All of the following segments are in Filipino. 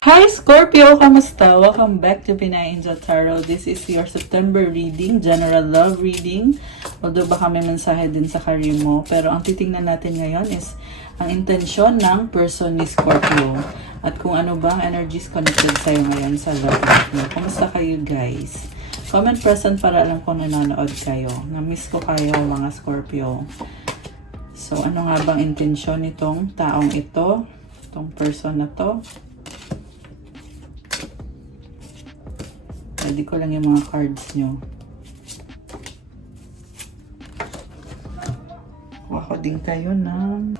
Hi Scorpio! Kamusta? Welcome back to Pinay Angel Tarot. This is your September reading, general love reading. Although baka may mensahe din sa career mo. Pero ang titingnan natin ngayon is ang intensyon ng person ni Scorpio. At kung ano ba ang energies connected sa'yo ngayon sa love life mo. Kamusta kayo guys? Comment present para alam kung nanonood kayo. Na-miss ko kayo mga Scorpio. So ano nga bang intensyon nitong taong ito? Itong person na to? Pwede ko lang yung mga cards nyo. Kuha din kayo ng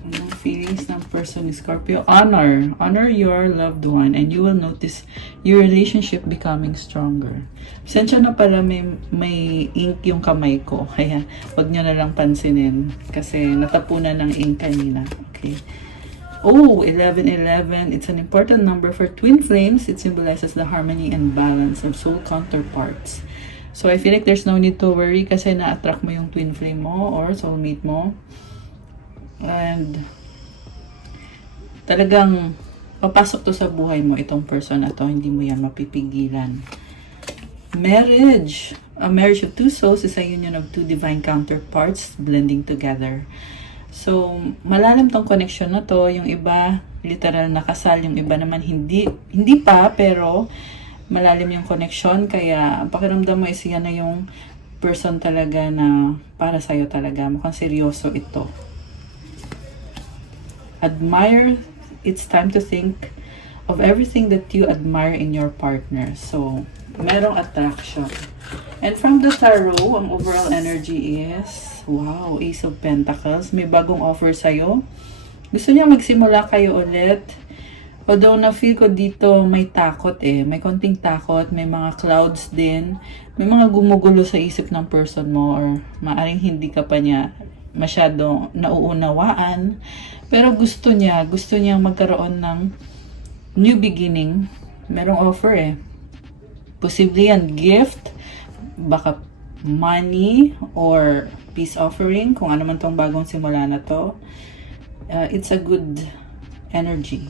anong feelings ng person ni Scorpio. Honor. Honor your loved one and you will notice your relationship becoming stronger. Sensya na pala may ink yung kamay ko. Kaya wag nyo na lang pansinin. Kasi natapunan ng ink kanina. Okay. Oh, 1111. It's an important number for twin flames. It symbolizes the harmony and balance of soul counterparts. So, I feel like there's no need to worry kasi na-attract mo yung twin flame mo or soulmate mo. And talagang papasok to sa buhay mo itong person na to. Hindi mo yan mapipigilan. Marriage. A marriage of two souls is a union of two divine counterparts blending together. So, malalim tong connection na to. Yung iba, literal na kasal. Yung iba naman, hindi pa, pero malalim yung connection. Kaya, pakiramdam mo is yan na yung person talaga na para sa'yo talaga. Mukhang seryoso ito. Admire. It's time to think of everything that you admire in your partner. So, merong attraction. And from the tarot, ang overall energy is wow, Ace of Pentacles. May bagong offer sa'yo. Gusto niya magsimula kayo ulit. Although na-feel ko dito may takot eh. May konting takot. May mga clouds din. May mga gumugulo sa isip ng person mo or maaring hindi ka pa niya masyado nauunawaan. Pero gusto niya magkaroon ng new beginning. Merong offer eh. Posible yan gift. Baka money or peace offering, kung ano man tong bagong simula na to. It's a good energy.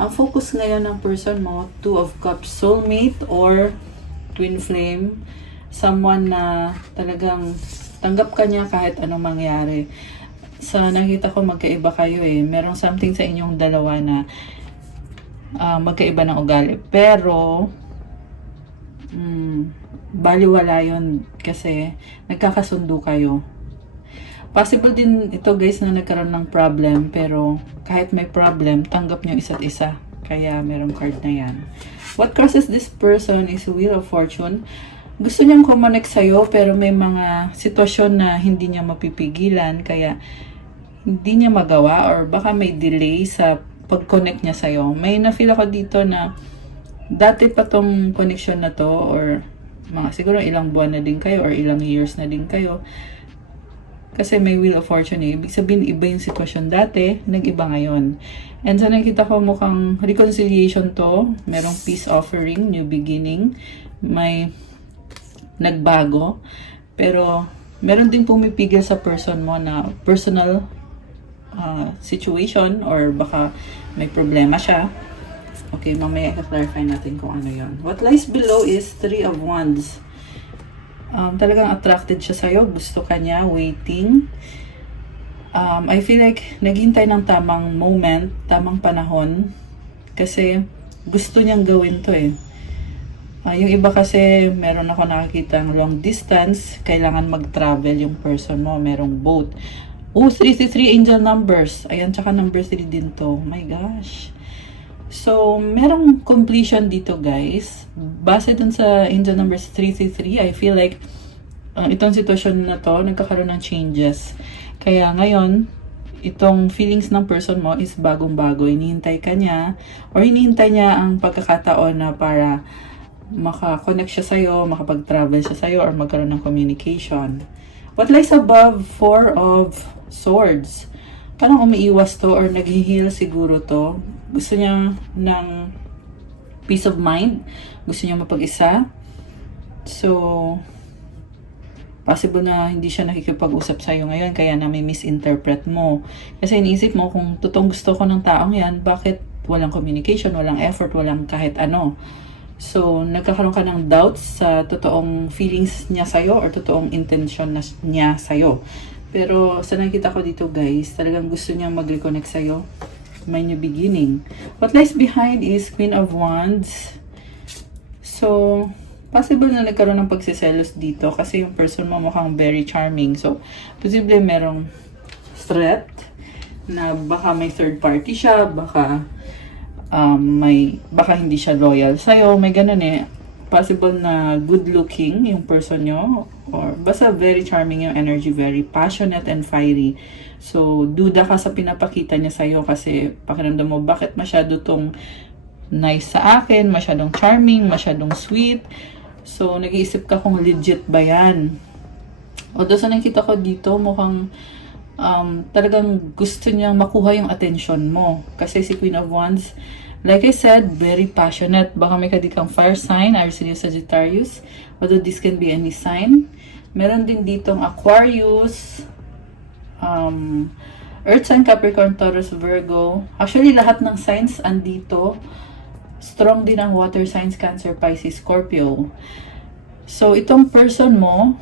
Ang focus ngayon ng person mo, Two of Cups, soulmate or twin flame, someone na talagang tanggap ka niya kahit anong mangyari. Sa nakita ko magkaiba kayo eh. Merong something sa inyong dalawa na magkaiba ng ugali. Pero baliwala yun kasi nagkakasundo kayo. Possible din ito guys na nagkaroon ng problem, pero kahit may problem, tanggap nyo isa't isa. Kaya merong card na yan. What crosses this person is Wheel of Fortune. Gusto niyang kumonek sa'yo, pero may mga sitwasyon na hindi niya mapipigilan, kaya hindi niya magawa or baka may delay sa pag-connect niya sa'yo. May na-feel ako dito na dati pa tong connection na to or mga siguro ilang buwan na din kayo or ilang years na din kayo. Kasi may Wheel of Fortune eh. Ibig sabihin, iba yung sitwasyon dati, nag-iba ngayon. And sa nakita ko mukhang reconciliation to. Merong peace offering, new beginning. May nagbago. Pero meron din pumipigil sa person mo na personal situation or baka may problema siya. Okay, mamaya i-clarify natin kung ano yon. What lies below is Three of Wands. Talagang attracted siya sa'yo. Gusto ka niya, waiting. I feel like naghintay ng tamang moment, tamang panahon. Kasi gusto niyang gawin to eh. Yung iba kasi, meron ako nakakita ng long distance. Kailangan mag-travel yung person mo. Merong boat. Oh, 333 angel numbers. Ayan, tsaka number 3 din to. Oh my gosh. So, merong completion dito guys. Base dun sa angel numbers 333, I feel like itong sitwasyon na to, nagkakaroon ng changes. Kaya ngayon, itong feelings ng person mo is bagong-bago. Hinihintay ka niya or hinihintay niya ang pagkakataon na para makakonect siya sa'yo, makapag-travel siya sa'yo or magkaroon ng communication. What lies above? Four of Swords. Parang umiiwas to or nag-heal siguro to. Gusto niya ng peace of mind. Gusto niya mapag-isa. So, Possible na hindi siya nakikipag-usap sa'yo ngayon, kaya na may misinterpret mo. Kasi iniisip mo, kung totoong gusto ko ng taong yan, bakit walang communication, walang effort, walang kahit ano. So, nagkakaroon ka ng doubts sa totoong feelings niya sa'yo or totoong intention niya sa'yo. Pero sa nakita ko dito guys, talagang gusto niyang mag-reconnect sa'yo. May new beginning. What lies behind is Queen of Wands. So, possible na nagkaroon ng pagsiselos dito kasi yung person mo mukhang very charming. So, posible merong threat na baka may third party siya, baka baka hindi siya loyal sa'yo, may ganun eh. Possible na good looking yung person nyo, or basta very charming yung energy, very passionate and fiery. So, duda ka sa pinapakita niya sa'yo kasi pakiramdam mo, bakit masyado tong nice sa akin, masyadong charming, masyadong sweet. So, nag-iisip ka kung legit ba yan. Although sa nakita ko dito, mukhang talagang gusto niyang makuha yung attention mo. Kasi si Queen of Wands, like I said, very passionate. Baka may kadikang fire sign, Aries, Leo, Sagittarius. Although this can be any sign. Meron din ditong Aquarius, Earth sign, Capricorn, Taurus, Virgo. Actually, lahat ng signs andito. Strong din ang water signs, Cancer, Pisces, Scorpio. So, itong person mo,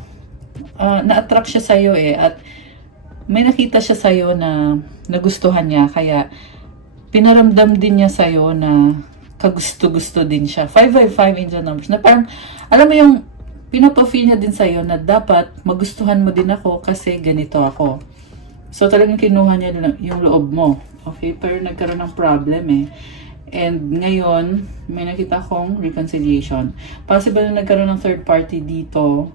na-attract siya sa'yo eh. At may nakita siya sa'yo na nagustuhan niya. Kaya, pinaramdam din niya sa'yo na kagusto-gusto din siya. 555 angel numbers. Na parang, alam mo yung, pinapa-feel niya din sa'yo na dapat magustuhan mo din ako kasi ganito ako. So, talagang kinuha niya yung loob mo. Okay? Pero nagkaroon ng problem eh. And ngayon, may nakita kong reconciliation. Possible na nagkaroon ng third party dito.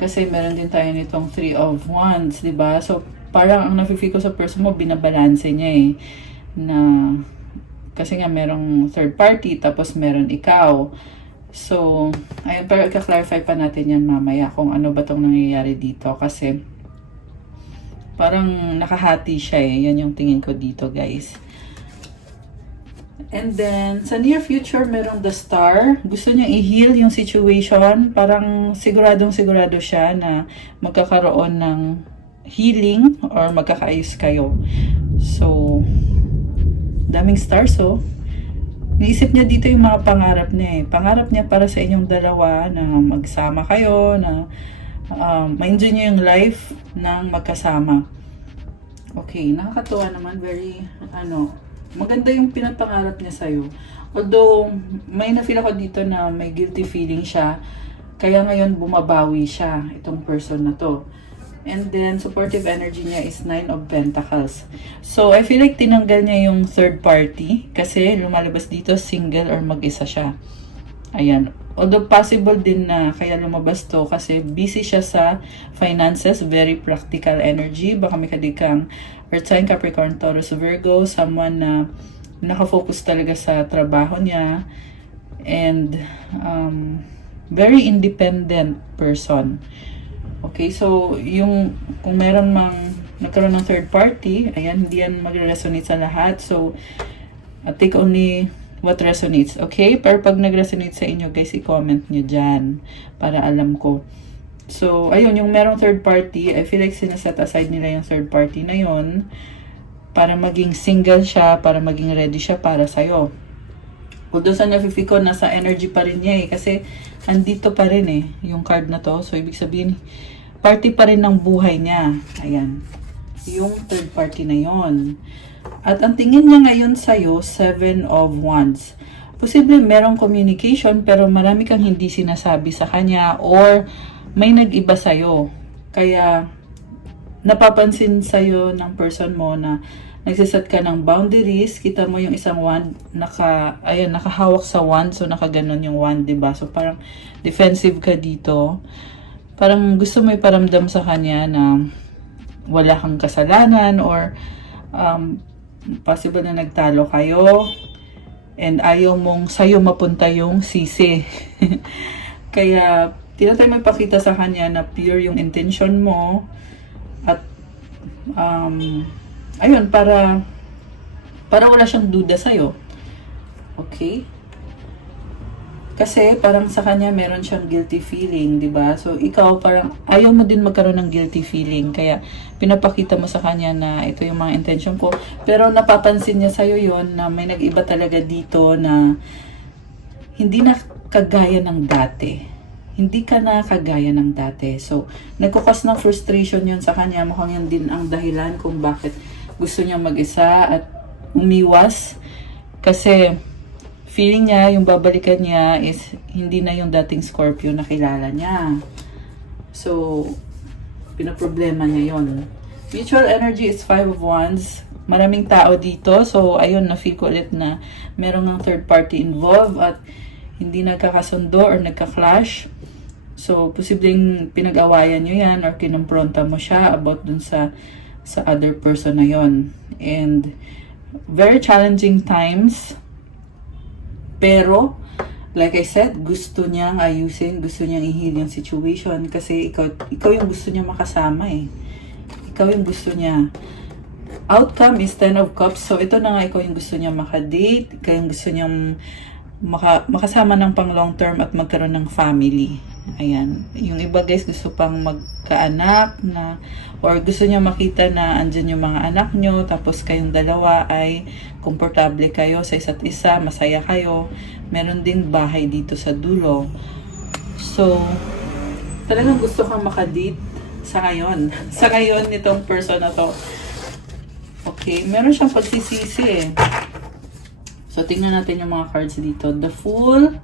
Kasi meron din tayo nitong 3 of Wands, diba? So, parang ang nafe-feel ko sa person mo, binabalanse niya eh. Na, kasi nga merong third party, tapos meron ikaw. So, ayun, pero i-clarify pa natin yan mamaya kung ano ba tong nangyayari dito. Kasi, parang nakahati siya eh. Yan yung tingin ko dito, guys. And then, sa near future, merong the star. Gusto niya i-heal yung situation. Parang siguradong-sigurado siya na magkakaroon ng healing or magkakaayos kayo. So, daming stars, oh. Naisip niya dito yung mga pangarap niya eh. Pangarap niya para sa inyong dalawa na magsama kayo, na ma-enjoy niyo yung life ng magkasama. Okay, nakakatuwa naman. Very, maganda yung pinapangarap niya sa'yo. Although, may na-feel ako dito na may guilty feeling siya. Kaya ngayon bumabawi siya, itong person na to. And then, supportive energy niya is 9 of Pentacles. So, I feel like tinanggal niya yung third party. Kasi lumalabas dito single or mag-isa siya. Ayan. Although possible din na kaya lumabas to kasi busy siya sa finances. Very practical energy. Baka may kadikang Earth sign, Capricorn, Taurus, Virgo. Someone na nakafocus talaga sa trabaho niya. And very independent person. Okay, so yung kung meron mang nagkaroon ng third party, ayan, hindi yan mag-resonate sa lahat. So, take only what resonates. Okay? Pero pag nag-resonate sa inyo, guys, i-comment nyo dyan para alam ko. So, ayun, yung merong third party, I feel like sinaset aside nila yung third party na yun para maging single siya, para maging ready siya para sa'yo. Although sa nafe-feel ko, nasa energy pa rin niya eh. Kasi, andito pa rin eh, yung card na to. So, ibig sabihin, party pa rin ng buhay niya. Ayan. Yung third party na yon. At ang tingin niya ngayon sa'yo, 7 of Wands. Posible merong communication, pero marami kang hindi sinasabi sa kanya or may nag-iba sa'yo. Kaya, napapansin sa'yo ng person mo na nagsiset ka ng boundaries. Kita mo yung isang wand, nakahawak sa wand. So, nakaganon yung wand, diba? So, parang defensive ka dito. Parang gusto mo iparamdam sa kanya na wala kang kasalanan or possible na nagtalo kayo and ayaw mong sa'yo mapunta yung sisi. Kaya, tinatry mo ipakita sa kanya na pure yung intention mo at ayun, para wala siyang duda sa'yo. Okay? Kasi parang sa kanya meron siyang guilty feeling, 'di ba? So ikaw parang ayaw mo din magkaroon ng guilty feeling, kaya pinapakita mo sa kanya na ito yung mga intention ko. Pero napapansin niya sa 'yon na may nag-iba talaga dito na hindi na kagaya ng dati. Hindi ka na kagaya ng dati. So nagkukos ng frustration 'yon sa kanya. Mukhang yan din ang dahilan kung bakit gusto niya mag-isa at umiwas, kasi feeling niya, yung babalikan niya is hindi na yung dating Scorpio na kilala niya. So, pinaproblema niya yon. Mutual energy is 5 of Wands. Maraming tao dito. So, ayun, na-feel ko ulit na merong ng third party involved at hindi nagkakasundo or nagka-clash. So, posibleng pinag-awayan nyo yan or kinompronta mo siya about dun sa other person na yon. And, very challenging times. Pero, like I said, gusto niyang ayusin, gusto niyang i-heal yung situation kasi ikaw yung gusto niya makasama eh. Ikaw yung gusto niya. Outcome is 10 of Cups. So, ito na nga, ikaw yung gusto niya makadate, ikaw yung gusto niyang makasama ng pang long term at magkaroon ng family. Ayan. Yung iba guys, gusto pang magkaanak na, or gusto niya makita na andyan yung mga anak nyo, tapos kayong dalawa ay komportable kayo sa isa't isa, masaya kayo. Meron din bahay dito sa dulo. So, talagang gusto kang makadate sa ngayon. Sa ngayon, nitong person na to. Okay, meron siyang pagsisisi eh. So, tingnan natin yung mga cards dito. The Fool,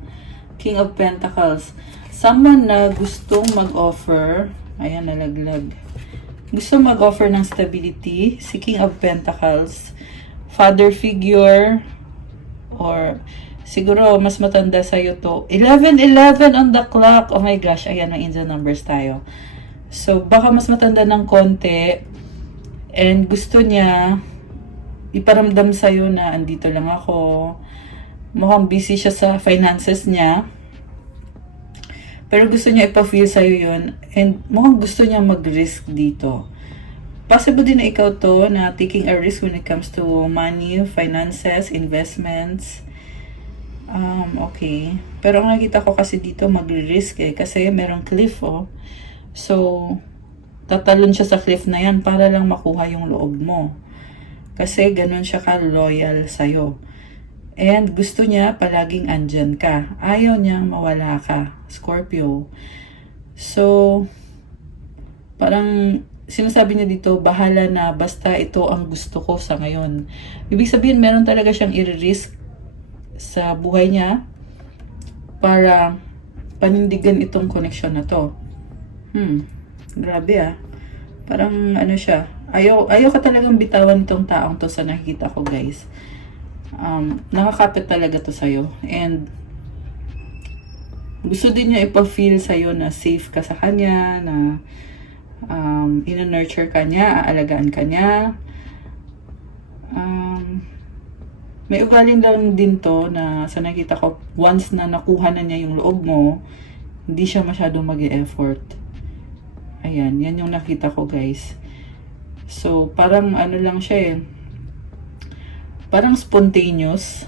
King of Pentacles. Someone na gustong mag-offer, ayan, nalaglag. Gusto mag-offer ng stability, si King of Pentacles, father figure, or siguro mas matanda sa'yo to. 11:11 on the clock. Oh my gosh, ayan, may angel numbers tayo. So, baka mas matanda ng konti, and gusto niya iparamdam sa'yo na andito lang ako. Mukhang busy siya sa finances niya. Pero gusto niya ipa-feel sa'yo yun. And mukhang gusto niya mag-risk dito. Possible din na ikaw to na taking a risk when it comes to money, finances, investments. Okay. Pero ang nakita ko kasi dito mag-risk eh. Kasi merong cliff oh. So, tatalon siya sa cliff na yan para lang makuha yung loob mo. Kasi ganun siya ka-loyal sa'yo. And gusto niya palaging andyan ka. Ayaw niyang mawala ka, Scorpio. So, parang sinasabi niya dito, bahala na, basta ito ang gusto ko sa ngayon. Ibig sabihin, meron talaga siyang i-risk sa buhay niya para panindigan itong connection na to. Grabe ah. Parang ano siya, ayaw ka talagang bitawan itong taong to sa nakikita ko guys. Nakakapit talaga to sa'yo. And gusto din niya ipa-feel sa'yo na safe ka sa kanya, na ina-nurture ka niya, aalagaan ka niya. May ugaling lang din to na sa nakita ko, once na nakuha na niya yung loob mo, hindi siya masyado mag-e-effort. Ayan, yan yung nakita ko guys. So, parang ano lang siya eh, parang spontaneous.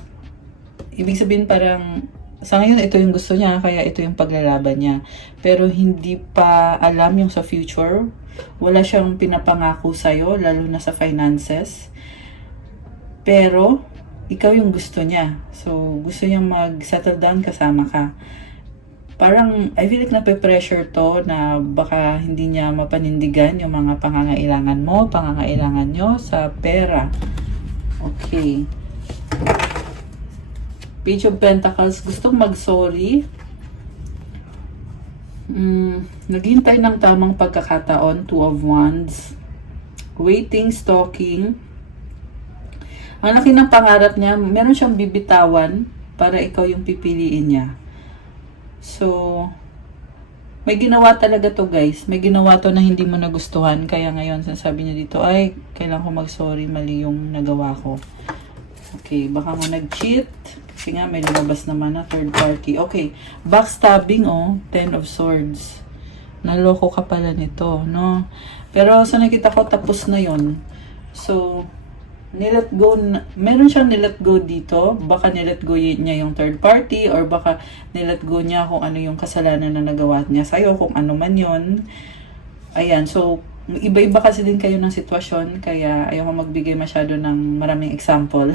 Ibig sabihin parang sa ngayon ito yung gusto niya, kaya ito yung paglalaban niya. Pero hindi pa alam yung sa future. Wala siyang pinapangako sa'yo, lalo na sa finances. Pero ikaw yung gusto niya. So gusto niyang mag-settle down kasama ka. Parang I feel like nape-pressure to na baka hindi niya mapanindigan yung mga pangangailangan mo, pangangailangan nyo sa pera. Okay. Page of Pentacles, gustong mag-sorry. Naghintay ng tamang pagkakataon, Two of Wands. Waiting, stalking. Ang laki ng pangarap niya, meron siyang bibitawan para ikaw yung pipiliin niya. So, may ginawa talaga to guys. May ginawa to na hindi mo nagustuhan. Kaya ngayon, sabi niya dito, ay, kailangan ko mag-sorry, mali yung nagawa ko. Okay, baka nga nag-cheat. Kasi nga, may lumabas naman na third party. Okay, backstabbing, oh, 10 of Swords. Naloko ka pala nito, no? Pero sa nakita ko, tapos na yon. So, nilet go, meron siyang nilet go dito. Baka nilet go niya yung third party, or baka nilet go niya kung ano yung kasalanan na nagawa niya sa'yo, kung ano man yon. Ayan, so, iba-iba kasi din kayo ng sitwasyon, kaya ayaw ko magbigay masyado ng maraming example.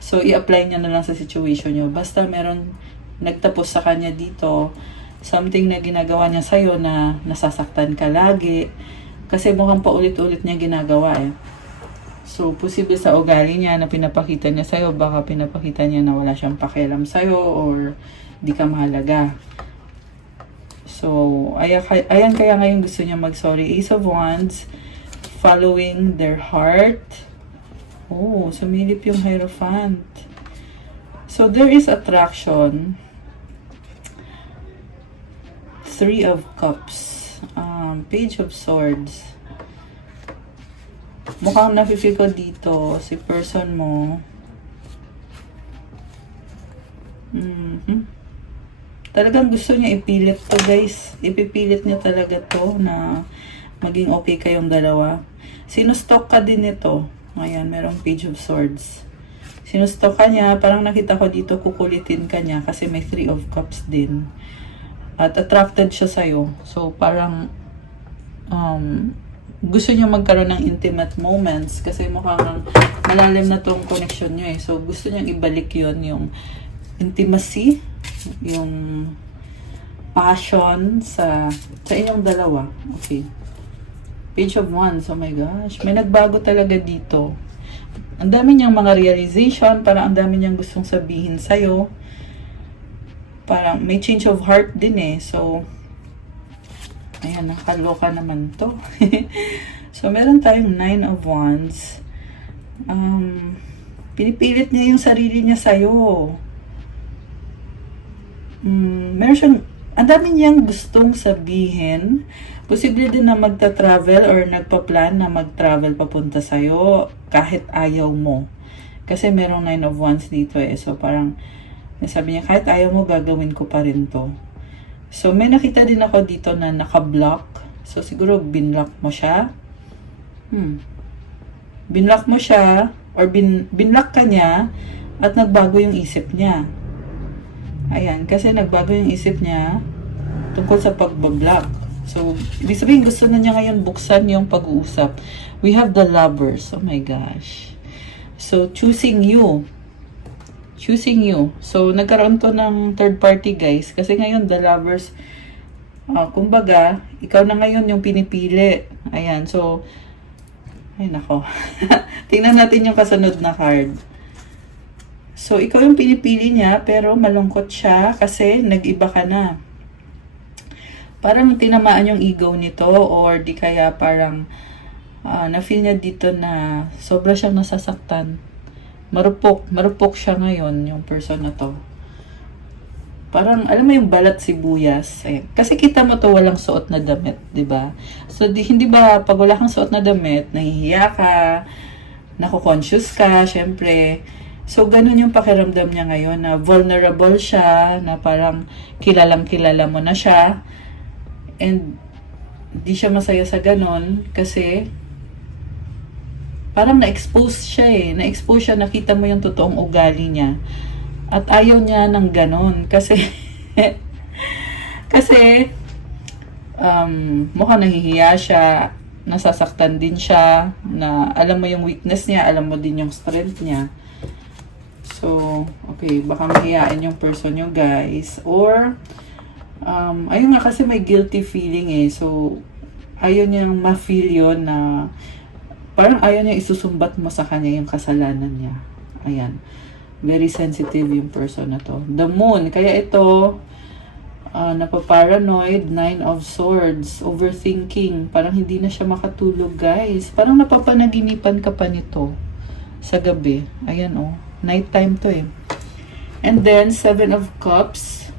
So, i-apply niya na lang sa situation niyo. Basta meron nagtapos sa kanya dito, something na ginagawa niya sa'yo na nasasaktan ka lagi, kasi mukhang paulit-ulit niya ginagawa eh. So, posible sa ugali niya na pinapakita niya sa'yo, baka pinapakita niya na wala siyang pakialam sa'yo or di ka mahalaga. So, ayan kaya ngayon gusto niya mag-sorry. Ace of Wands, following their heart. Oh, sumilip yung Hierophant. So, there is attraction. Three of Cups. Page of Swords. Mukhang nafe-feel ko dito, si person mo. Talagang gusto niya ipilit to, guys. Ipipilit niya talaga to na maging okay kayong dalawa. Sinustok ka din ito. Ayan, merong Page of Swords. Sinustok ka niya, parang nakita ko dito kukulitin ka niya kasi may Three of Cups din. At attracted siya sa'yo. So, parang gusto niya magkaroon ng intimate moments kasi mukhang malalim na tong connection niyo eh. So, gusto niyang ibalik yon, yung intimacy, yung passion sa inyong dalawa. Okay. Page of Wands, oh my gosh. May nagbago talaga dito. Ang dami niyang mga realization, parang ang dami niyang gustong sabihin sa'yo. Parang may change of heart din eh. So, ayan, nakaloka naman to. So, meron tayong Nine of Wands. Pinipilit niya yung sarili niya sa'yo. Meron siyang, ang dami niyang gustong sabihin. Posible din na magta-travel or nagpa-plan na mag-travel papunta sa'yo kahit ayaw mo. Kasi merong Nine of Wands dito eh. So, parang, sabi niya, kahit ayaw mo, gagawin ko pa rin to. So, may nakita din ako dito na naka-block. So, siguro binlock mo siya. Binlock mo siya or binlock ka niya at nagbago yung isip niya. Ayan, kasi nagbago yung isip niya tungkol sa pagbablock. So, ibig sabihin gusto na niya ngayon buksan yung pag-uusap. We have the Lovers. Oh my gosh. So, choosing you. Choosing you. So, nagkaroon to ng third party, guys. Kasi ngayon, the Lovers, kumbaga, ikaw na ngayon yung pinipili. Ayan. So, ay nako. Tingnan natin yung kasunod na card. So, ikaw yung pinipili niya, pero malungkot siya kasi nag-iba ka na. Parang tinamaan yung ego nito or di kaya parang na-feel niya dito na sobra siyang nasasaktan. Marupok siya ngayon, yung person na to. Parang, alam mo yung balat sibuyas. Eh. Kasi kita mo to walang suot na damit, di ba? So, hindi ba, pag wala kang suot na damit, nahihiya ka, nako-conscious ka, syempre. So, ganun yung pakiramdam niya ngayon, na vulnerable siya, na parang kilalang-kilala mo na siya. And, di siya masaya sa ganun, kasi, parang na-expose siya eh. Na-expose siya, nakita mo yung totoong ugali niya. At ayaw niya ng ganon. Kasi, mukhang nahihiya siya, nasasaktan din siya, na alam mo yung weakness niya, alam mo din yung strength niya. So, okay, baka mahihain yung person nyo, guys. Or, ayun nga kasi may guilty feeling eh. So, ayaw niyang ma-feel yun na parang ayaw niya isusumbat mo sa kanya yung kasalanan niya. Ayan. Very sensitive yung person na to. The Moon. Kaya ito, napaparanoid, Nine of Swords, overthinking. Parang hindi na siya makatulog, guys. Parang napapanaginipan ka pa nito sa gabi. Ayan, oh. Nighttime to eh. And then, Seven of Cups.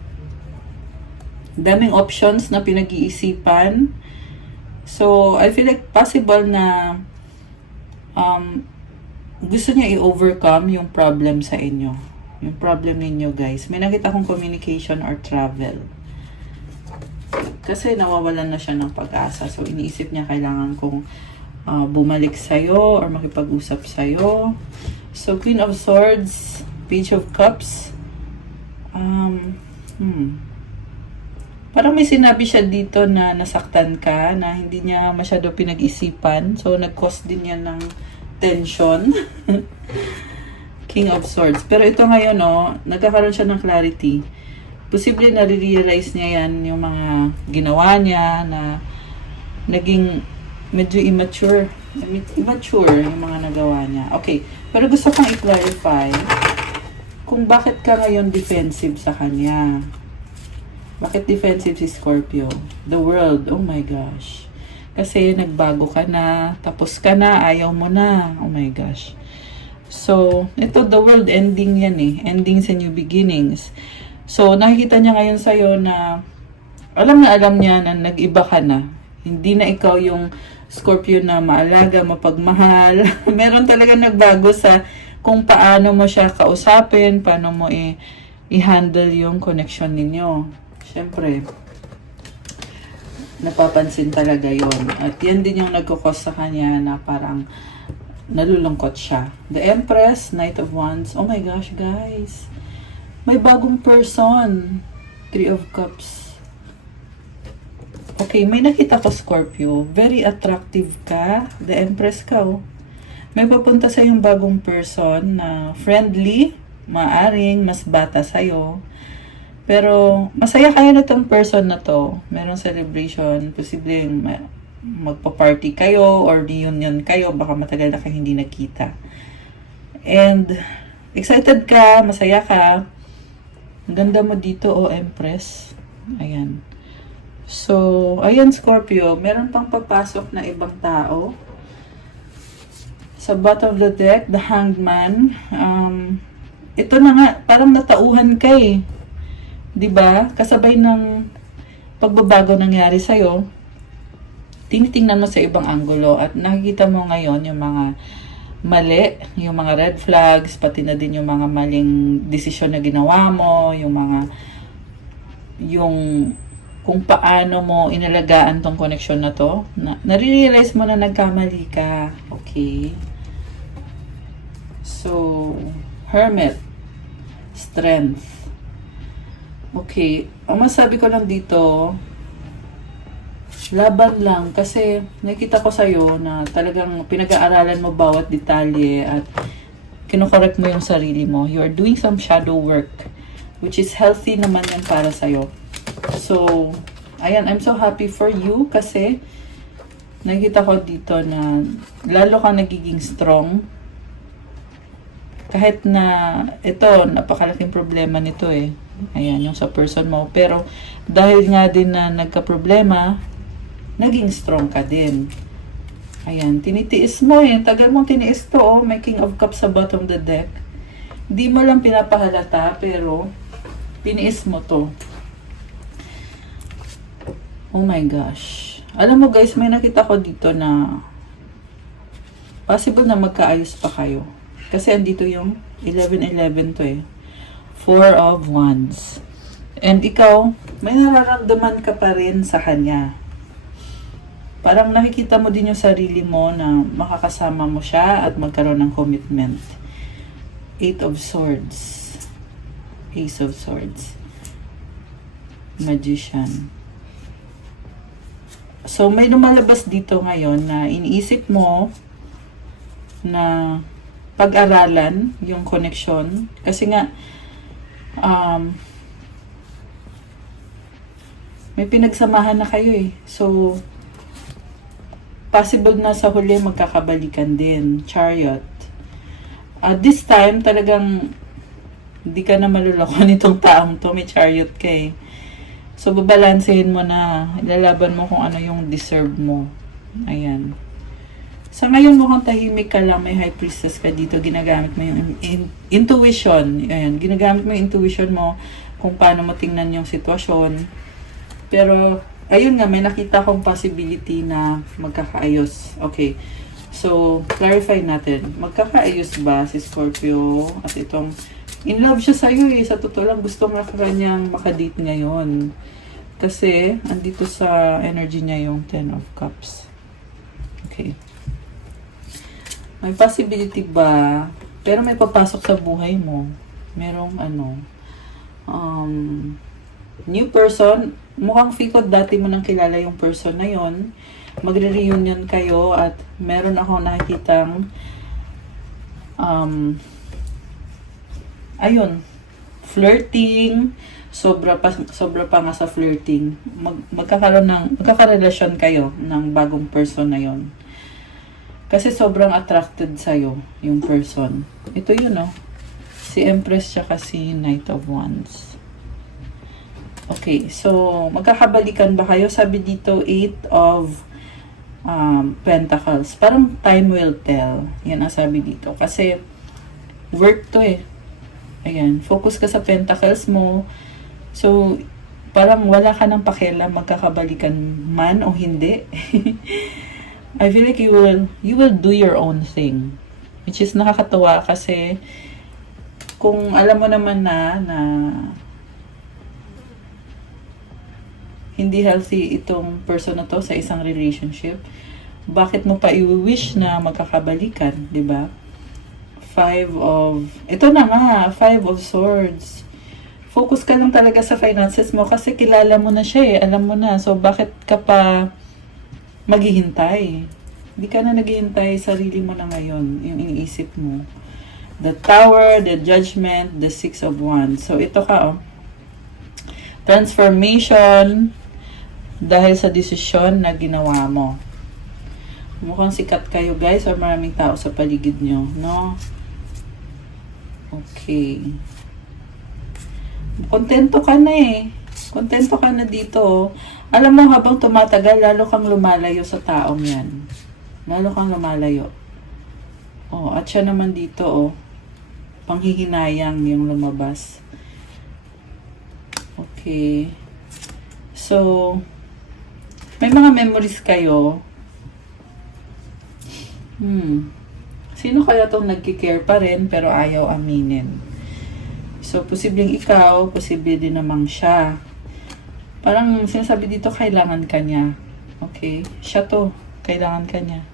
Daming options na pinag-iisipan. So, I feel like possible na gusto niya i-overcome yung problem sa inyo. Yung problem ninyo, guys. May nakita akong communication or travel. Kasi nawawalan na siya ng pag-asa. So, iniisip niya kailangan kong bumalik sa'yo or makipag-usap sa'yo. So, Queen of Swords, Page of Cups. Parang may sinabi siya dito na nasaktan ka, na hindi niya masyado pinag-isipan. So, nag-cause din yan ng tension. King of Swords. Pero ito ngayon, nagkakaroon siya ng clarity. Posible na-realize niya yan, yung mga ginawa niya na naging medyo immature. Immature yung mga nagawa niya. Okay. Pero gusto kong i-clarify kung bakit ka ngayon defensive sa kanya. Bakit defensive si Scorpio? The world. Oh my gosh. Kasi nagbago ka na, tapos ka na, ayaw mo na. Oh my gosh. So, ito, the world ending yan eh. Endings and new beginnings. So, nakikita niya ngayon sa'yo na alam niya na nag-iba ka na. Hindi na ikaw yung Scorpio na maalaga, mapagmahal. Meron talaga nagbago sa kung paano mo siya kausapin, paano mo i-handle yung connection ninyo. Siyempre, napapansin talaga yon. At yan din yung nagkukos sa kanya na parang nalulungkot siya. The Empress, Knight of Wands. Oh my gosh, guys. May bagong person. Three of Cups. Okay, may nakita ko, Scorpio. Very attractive ka. The Empress ka, oh. May papunta sa yung bagong person na friendly, maaring mas bata sa'yo. Pero, masaya kayo na tong person na to. Merong celebration. Posibleng magpa-party kayo or reunion kayo. Baka matagal na kayo hindi nakita. And, excited ka, masaya ka. Ang ganda mo dito, Empress. Ayan. So, ayan, Scorpio. Meron pang papasok na ibang tao. Sa bottom of the deck, the Hanged Man. Ito na nga, parang natauhan ka eh. 'Di ba? Kasabay ng pagbabago nangyari sa'yo, tinitingnan mo sa ibang anggulo at nakikita mo ngayon yung mga mali, yung mga red flags, pati na din yung mga maling desisyon na ginawa mo, yung kung paano mo inalagaan tong connection na to. Nare-realize mo na nagkamali ka. Okay. So, Hermit, Strength. Okay, ang masabi ko lang dito, laban lang kasi nakita ko sa'yo na talagang pinag-aaralan mo bawat detalye at kinokorek mo yung sarili mo. You are doing some shadow work, which is healthy naman yan para sa'yo. So, ayan, I'm so happy for you kasi nakita ko dito na lalo kang nagiging strong. Kahit na ito, napakalaking problema nito eh. Ayan, yung sa person mo. Pero, dahil nga din na nagka-problema, naging strong ka din. Ayan, tinitiis mo eh. Tagal mong tiniis to, oh. May King of Cups sa bottom of the deck. Di mo lang pinapahalata, pero tiniis mo to. Oh my gosh. Alam mo guys, may nakita ko dito na possible na magkaayos pa kayo. Kasi andito yung 11-11 to eh. Four of Wands. And ikaw, may nararamdaman ka pa rin sa kanya. Parang nakikita mo din yung sarili mo na makakasama mo siya at magkaroon ng commitment. Eight of Swords. Ace of Swords. Magician. So, may lumalabas dito ngayon na iniisip mo na pag-aralan yung connection. Kasi nga, may pinagsamahan na kayo eh. So, possible na sa huli magkakabalikan din. Chariot. This time, talagang hindi ka na maluloko nitong taong to. May chariot ka eh. So, babalansehin mo na. Ilalaban mo kung ano yung deserve mo. Ayan. Sa ngayon, mukhang tahimik ka lang. May High Priestess ka dito. Ginagamit mo yung intuition. Ayan. Ginagamit mo yung intuition mo kung paano mo tingnan yung sitwasyon. Pero, ayun nga, may nakita kong possibility na magkakaayos. Okay. So, clarify natin. Magkakaayos ba si Scorpio? At itong, in love siya sa'yo eh. Sa totoo lang, gusto nga kanyang makadate ngayon. Kasi, andito sa energy niya yung Ten of Cups. Okay. May possibility ba? Pero may papasok sa buhay mo. Merong new person. Mukhang feel ko dati mo nang kilala yung person na yon. Magre-reunion kayo at meron ako nakikitang flirting. Sobra pa nga sa flirting. Magkakarelasyon kayo ng bagong person na yon. Kasi sobrang attracted sa'yo yung person. Ito yun, si Empress tsaka si Knight of Wands. Okay, so magkakabalikan ba kayo? Sabi dito, 8 of Pentacles. Parang time will tell. Yan ang sabi dito. Kasi work to eh. Ayan, focus ka sa Pentacles mo. So, parang wala ka ng pakialam magkakabalikan man o hindi. I feel like you will do your own thing. Which is nakakatawa kasi kung alam mo naman na hindi healthy itong person na to sa isang relationship, bakit mo pa i-wish na magkakabalikan, 'di ba? Ito na nga, 5 of Swords. Focus ka lang talaga sa finances mo kasi kilala mo na siya eh, alam mo na. So, bakit ka pa maghihintay? Hindi ka na naghihintay, sarili mo na ngayon, yung iniisip mo. The Tower, the Judgment, the 6 of Wands. So, ito ka, transformation dahil sa desisyon na ginawa mo. Mukhang sikat kayo, guys, or maraming tao sa paligid nyo, no? Okay. Kontento ka na eh. Kontento ka na dito. Alam mo, habang tumatagal, lalo kang lumalayo sa taong yan. Lalo kang lumalayo. At siya naman dito, panghihinayang yung lumabas. Okay. So, may mga memories kayo. Sino kaya itong nagkikare pa rin pero ayaw aminin? So, posibleng ikaw, posible din namang siya. Parang sinasabi dito, kailangan ka niya. Okay? Siya to. Kailangan ka niya.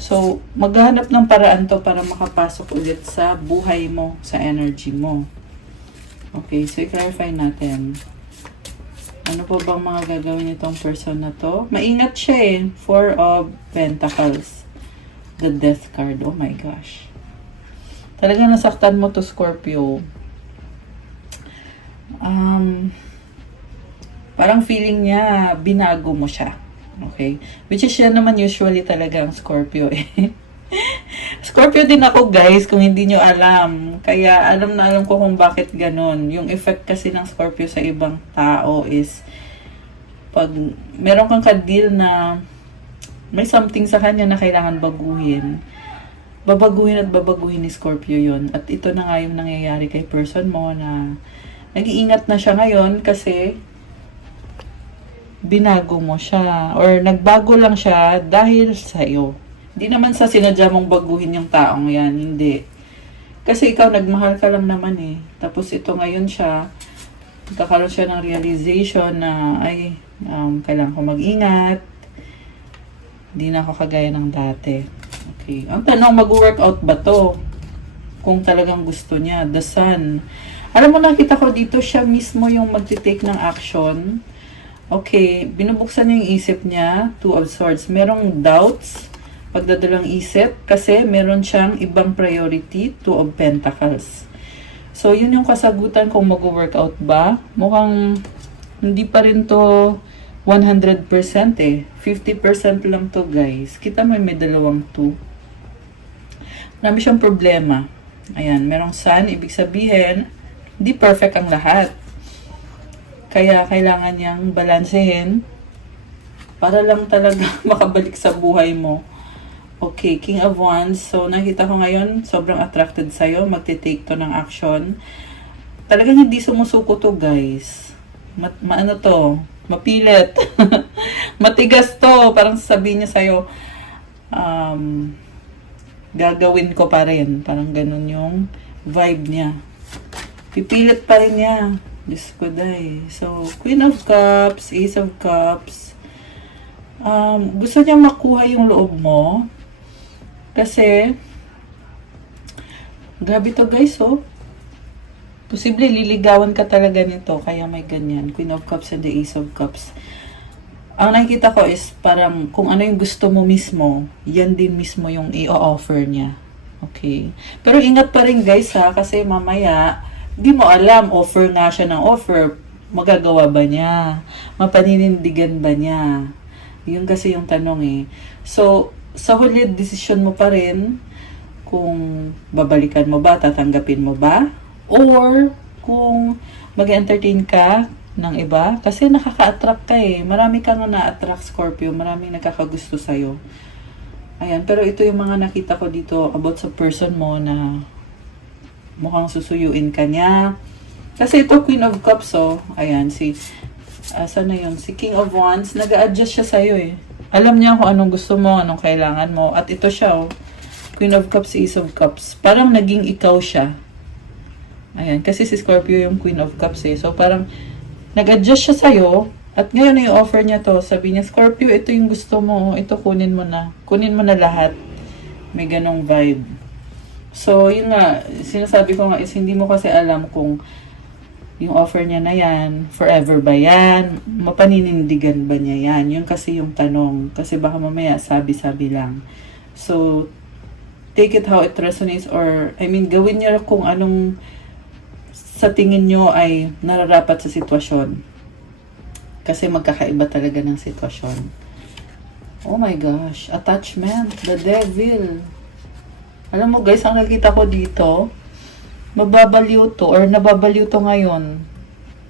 So, maghahanap ng paraan to para makapasok ulit sa buhay mo, sa energy mo. Okay, so i-clarify natin. Ano po bang mga gagawin nitong person na to? Maingat siya eh. 4 of Pentacles. The Death card. Oh my gosh. Talaga nasaktan mo to, Scorpio. Parang feeling niya, binago mo siya. Okay? Which is yan naman usually talaga ang Scorpio eh. Scorpio din ako, guys, kung hindi nyo alam. Kaya alam na alam ko kung bakit ganun. Yung effect kasi ng Scorpio sa ibang tao is pag meron kang ka-deal na may something sa kanya na kailangan baguhin, babaguhin ni Scorpio yon. At ito na nga yung nangyayari kay person mo na nag-iingat na siya ngayon kasi binago mo siya or nagbago lang siya dahil sa'yo. Hindi naman sa sinadya mong baguhin yung taong yan, hindi. Kasi ikaw nagmahal ka lang naman eh. Tapos ito ngayon siya, nagkakaroon siya ng realization na kailangan ko mag-ingat. Hindi na ako kagaya ng dati. Okay. Ang tanong, mag-workout ba to? Kung talagang gusto niya. The Sun. Alam mo, nakita ko dito, siya mismo yung magti-take ng action. Okay. Binubuksan niya yung isip niya. 2 of Swords. Merong doubts. Pagdadalang isip. Kasi meron siyang ibang priority. 2 of Pentacles. So, yun yung kasagutan kung mag-workout ba. Mukhang hindi pa rin to 100% eh. 50% lang to, guys. Kita mo may dalawang 2. Marami siyang problema. Ayan, merong Sun. Ibig sabihin, hindi perfect ang lahat. Kaya kailangan niyang balansehin para lang talaga makabalik sa buhay mo. Okay, King of Wands. So, nakita ko ngayon, sobrang attracted sa'yo. Magte-take to ng action. Talagang hindi sumusuko to, guys. Maano to? Mapilit. Matigas to. Parang sabihin niya sa'yo, gagawin ko pa rin. Parang ganun yung vibe niya. Pipilit pa rin niya. Diyos ko day. So, Queen of Cups, Ace of Cups. Gusto niya makuha yung loob mo. Kasi, grabe to guys, oh. Posible liligawan ka talaga nito, kaya may ganyan. Queen of Cups and the Ace of Cups. Ang nakikita ko is parang kung ano yung gusto mo mismo, yan din mismo yung i-offer niya. Okay? Pero ingat pa rin guys ha, kasi mamaya, di mo alam, offer nga siya ng offer, magagawa ba niya? Mapaninindigan ba niya? Yun kasi yung tanong eh. So, sa huli, decision mo pa rin kung babalikan mo ba, tatanggapin mo ba, or kung mag-entertain ka ng iba, kasi nakaka-attract ka eh. Marami kang na-attract, Scorpio. Maraming nagkakagusto sa'yo. Ayan, pero ito yung mga nakita ko dito about sa person mo na mukhang susuyuin ka niya. Kasi ito, Queen of Cups, oh. Ayan, saan na yun? Si King of Wands, nag-a-adjust siya sa'yo eh. Alam niya kung anong gusto mo, anong kailangan mo. At ito siya, oh. Queen of Cups, Ace of Cups. Parang naging ikaw siya. Ayan, kasi si Scorpio yung Queen of Cups eh. So, parang nag-adjust siya sa'yo. At ngayon yung offer niya to. Sabi niya, Scorpio, ito yung gusto mo. Ito, kunin mo na. Kunin mo na lahat. May ganong vibe. So, yun nga, sinasabi ko nga is hindi mo kasi alam kung yung offer niya na yan, forever ba yan? Mapaninindigan ba niya yan? Yun kasi yung tanong. Kasi baka mamaya sabi-sabi lang. So, take it how it resonates or, gawin niyo kung anong sa tingin nyo ay nararapat sa sitwasyon. Kasi magkakaiba talaga ng sitwasyon. Oh my gosh, attachment, the devil. Alam mo guys, ang nakita ko dito, mababaliw to or nababaliw to ngayon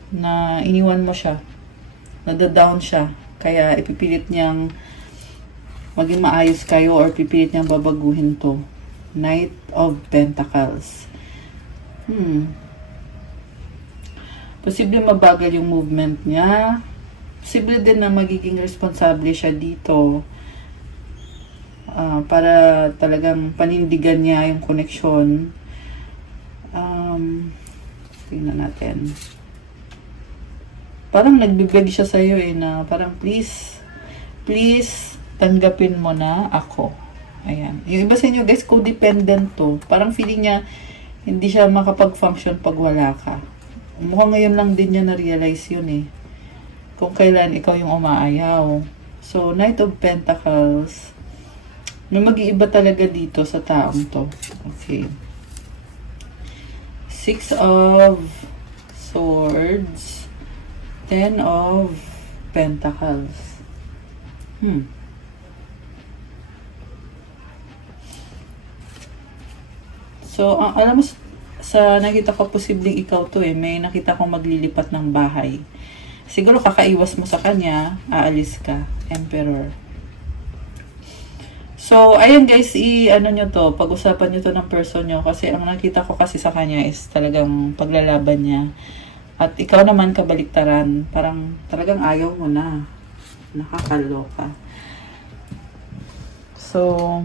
na iniwan mo siya. Nada-down siya. Kaya ipipilit niyang maging maayos kayo or pipilit niyang babaguhin to. Knight of Pentacles. Posible mabagal yung movement niya. Posible din na magiging responsable siya dito. Para talagang panindigan niya yung connection. Tingnan natin. Parang nagbibig siya sa'yo eh na parang please, tanggapin mo na ako. Ayan. Yung iba sa inyo guys, codependent to. Parang feeling niya hindi siya makapag-function pag wala ka. Mukhang ngayon lang din niya na-realize yun eh. Kung kailan ikaw yung umaayaw. So, Knight of Pentacles. May mag-iiba talaga dito sa taong to. Okay. Six of Swords. Ten of Pentacles. So, alam mo, sa nakita ko posibleng ikaw to eh. May nakita kong maglilipat ng bahay. Siguro kakaiwas mo sa kanya, aalis ka. Emperor. So, ayan guys, ano nyo to, pag-usapan nyo to ng person nyo. Kasi ang nakita ko kasi sa kanya is talagang paglalaban niya. At ikaw naman kabaliktaran. Parang talagang ayaw mo na. Nakakaloka. So,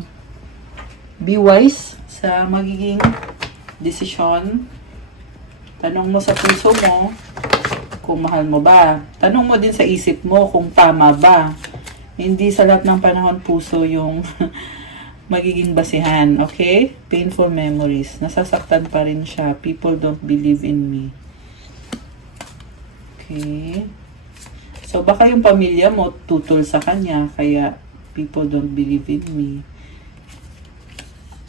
be wise sa magiging desisyon. Tanong mo sa puso mo kung mahal mo ba. Tanong mo din sa isip mo kung tama ba. Hindi sa lahat ng panahon puso yung magiging basihan. Okay? Painful memories. Nasasaktan pa rin siya. People don't believe in me. Okay? So, baka yung pamilya mo tutol sa kanya. Kaya, people don't believe in me.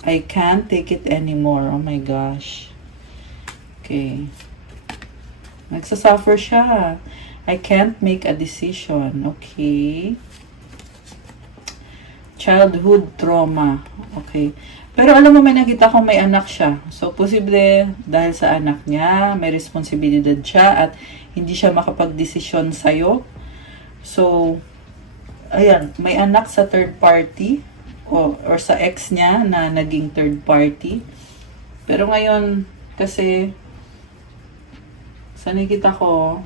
I can't take it anymore. Oh my gosh. Okay. Nagsasuffer siya. I can't make a decision. Okay. Childhood trauma. Okay. Pero alam mo, may nakita kong may anak siya. So, posible dahil sa anak niya, may responsibilidad siya at hindi siya makapag-desisyon sa'yo. So, ayan, may anak sa third party. Or sa ex niya na naging third party. Pero ngayon, kasi sa nakita ko,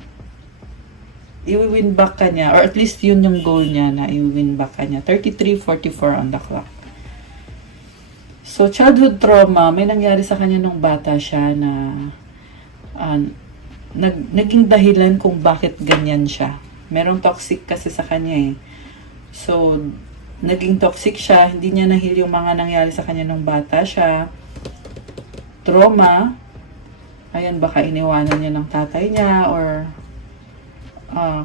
i-win back ka niya. Or at least yun yung goal niya na i-win back ka niya. 33:44 on the clock. So, childhood trauma, may nangyari sa kanya nung bata siya na naging dahilan kung bakit ganyan siya. Merong toxic kasi sa kanya eh. So, naging toxic siya, hindi niya na-heal yung mga nangyari sa kanya nung bata siya. Trauma, ayan, baka iniwanan niya ng tatay niya or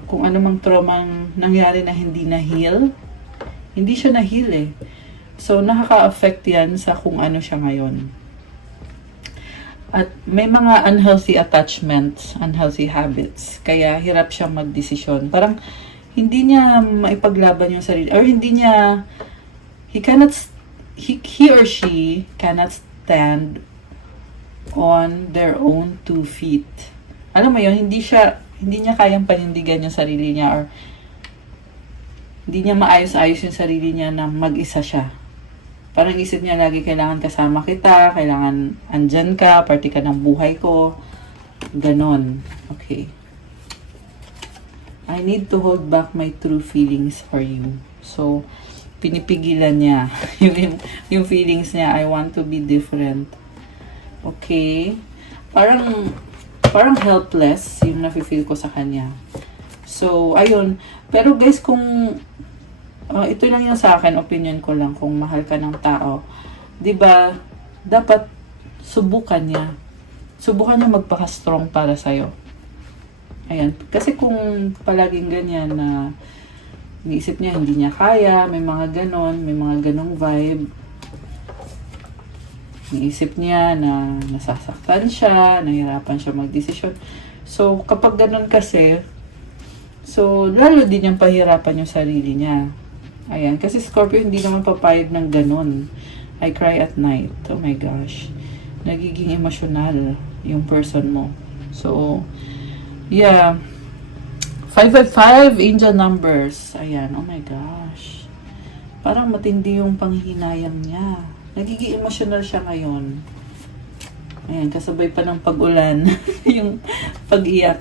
kung ano mang trauma nangyari na hindi na-heal. Hindi siya na-heal eh. So, nakaka-affect yan sa kung ano siya ngayon. At may mga unhealthy attachments, unhealthy habits. Kaya hirap siyang magdesisyon. Parang hindi niya maipaglaban yung sarili. Or hindi niya, he or she cannot stand on their own 2 feet. Alam mo yun, hindi niya kayang panindigan yung sarili niya or hindi niya maayos-ayos yung sarili niya na mag-isa siya. Parang isip niya lagi kailangan kasama kita, kailangan andyan ka, parte ka ng buhay ko. Ganon. Okay. I need to hold back my true feelings for you. So, pinipigilan niya yung feelings niya. I want to be different. Okay. Parang helpless yung nafe-feel ko sa kanya. So, ayun. Pero guys, kung ito lang yung sa akin, opinion ko lang, kung mahal ka ng tao, 'di ba? Dapat subukan niya. Subukan niya magpaka-strong para sa iyo. Ayan, kasi kung palaging ganyan na iniisip niya hindi niya kaya, may mga ganong vibe. Iniisip niya na nasasaktan siya, nahihirapan siya magdesisyon. So, kapag ganon kasi, so, lalo din niyang pahirapan yung sarili niya. Ayan, kasi Scorpio hindi naman papayag ng ganon. I cry at night. Oh my gosh. Nagiging emotional yung person mo. So, yeah. 555, angel numbers. Ayan, oh my gosh. Parang matindi yung panghihinayang niya. Nagiging emotional siya ngayon. Ayan, kasabay pa ng pag-ulan. Yung pag-iyak.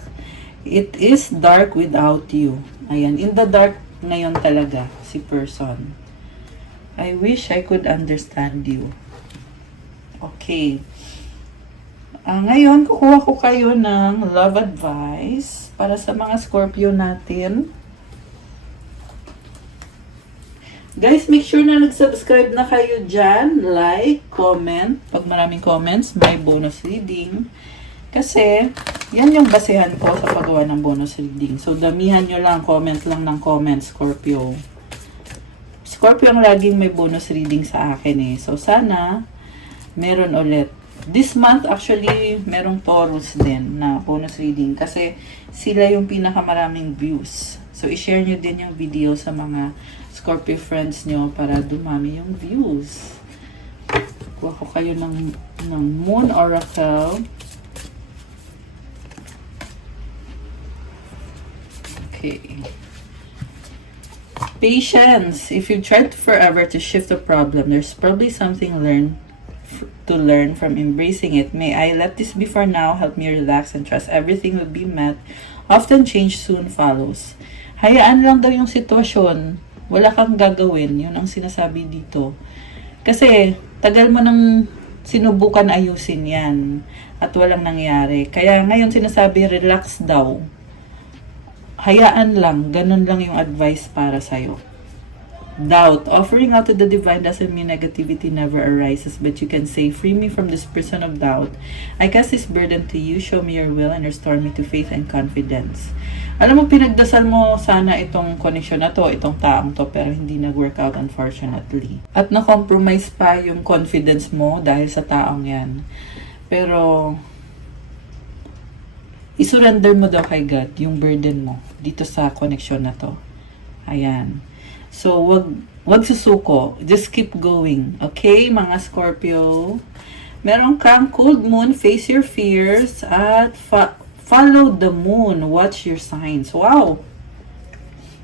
It is dark without you. Ayan, in the dark ngayon talaga, si person. I wish I could understand you. Okay. Ngayon, kukuha ko kayo ng love advice para sa mga Scorpio natin. Guys, make sure na nag-subscribe na kayo dyan. Like, comment. Pag maraming comments, may bonus reading. Kasi, yan yung basehan ko sa paggawa ng bonus reading. So, damihan nyo lang, comment lang ng comment, Scorpio. Scorpio ang laging may bonus reading sa akin eh. So, sana, meron ulit. This month, actually, merong Taurus din na bonus reading. Kasi, sila yung pinakamaraming views. So, i-share nyo din yung video sa mga Scorpio friends nyo para dumami yung views. Kuha ko kayo ng Moon Oracle. Okay. Patience. If you've tried forever to shift a problem, there's probably something to learn from embracing it. May I let this be for now, help me relax and trust everything will be met. Often change soon follows. Hayaan lang daw yung sitwasyon. Wala kang gagawin. Yun ang sinasabi dito. Kasi, tagal mo nang sinubukan ayusin yan. At walang nangyari. Kaya ngayon sinasabi, relax daw. Hayaan lang. Ganun lang yung advice para sa'yo. Doubt. Offering out to the divine doesn't mean negativity never arises, but you can say, free me from this prison of doubt. I cast this burden to you, show me your will, and restore me to faith and confidence. Alam mo, pinagdasal mo sana itong connection na to, itong taong to, pero hindi nag-work out unfortunately. At na-compromise pa yung confidence mo dahil sa taong yan. Pero, isurrender mo daw kay God yung burden mo dito sa connection na to. Ayan. So, wag susuko. Just keep going. Okay, mga Scorpio? Meron kang cold moon, face your fears, at follow the moon, watch your signs. Wow!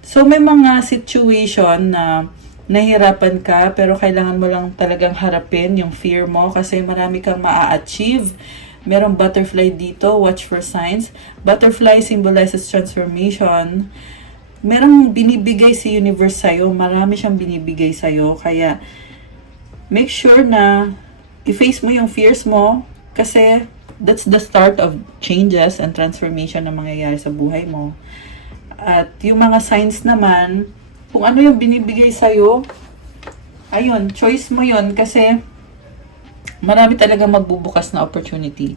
So, may mga situation na nahihirapan ka, pero kailangan mo lang talagang harapin yung fear mo kasi marami kang maa-achieve. Merong butterfly dito, watch for signs. Butterfly symbolizes transformation. Merong binibigay si universe sa'yo. Marami siyang binibigay sa'yo. Kaya, make sure na i-face mo yung fears mo kasi that's the start of changes and transformation na mangyayari sa buhay mo. At yung mga signs naman, kung ano yung binibigay sa'yo, ayun, choice mo yun kasi marami talaga magbubukas na opportunity.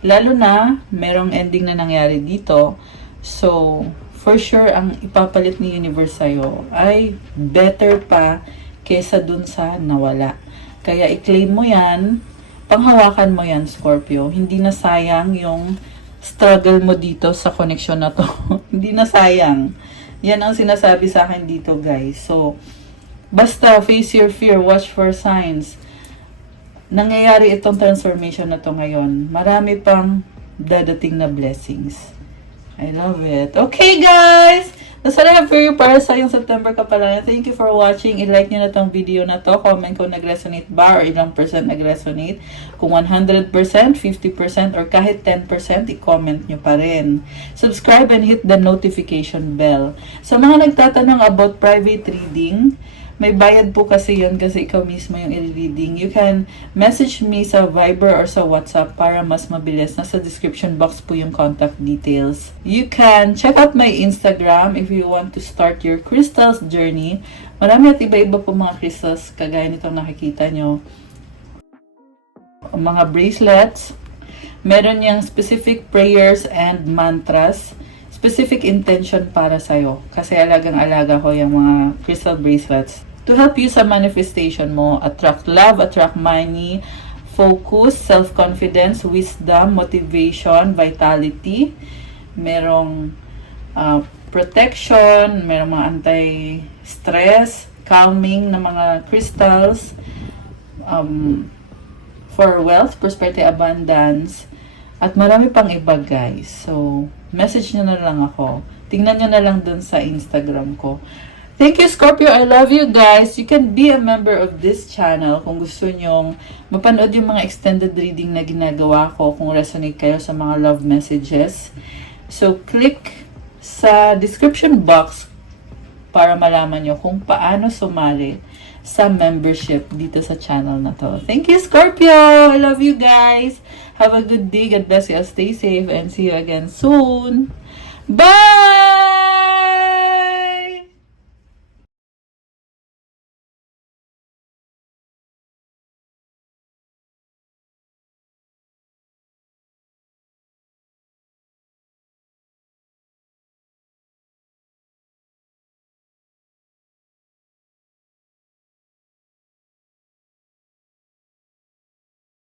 Lalo na, merong ending na nangyari dito. So, for sure, ang ipapalit ni universe sa'yo ay better pa kesa dun sa nawala. Kaya i-claim mo yan, panghawakan mo yan, Scorpio. Hindi na sayang yung struggle mo dito sa connection na to. Hindi na sayang. Yan ang sinasabi sa akin dito, guys. So, basta face your fear, watch for signs. Nangyayari itong transformation na to ngayon. Marami pang dadating na blessings. I love it. Okay, guys! That's all I have for you para sa yung September Kapalaran. Thank you for watching. I-like nyo na tong video na to. Comment kung nag-resonate ba or ilang percent nag-resonate. Kung 100%, 50%, or kahit 10%, i-comment nyo pa rin. Subscribe and hit the notification bell. Sa mga nagtatanong about private reading, may bayad po kasi yun kasi ikaw mismo yung i-reading. You can message me sa Viber or sa WhatsApp para mas mabilis. Nasa description box po yung contact details. You can check out my Instagram if you want to start your crystals journey. Marami at iba-iba po mga crystals kagaya nitong nakikita nyo. Mga bracelets. Meron yung specific prayers and mantras. Specific intention para sa'yo. Kasi alagang-alaga ko yung mga crystal bracelets. To help you sa manifestation mo, attract love, attract money, focus, self-confidence, wisdom, motivation, vitality. Merong protection, merong mga anti-stress, calming na mga crystals, for wealth, prosperity, abundance, at marami pang iba, guys. So, message nyo na lang ako. Tingnan nyo na lang dun sa Instagram ko. Thank you, Scorpio. I love you, guys. You can be a member of this channel kung gusto nyong mapanood yung mga extended reading na ginagawa ko kung resonate kayo sa mga love messages. So, click sa description box para malaman nyo kung paano sumali sa membership dito sa channel na to. Thank you, Scorpio. I love you, guys. Have a good day. God bless you. Stay safe and see you again soon. Bye!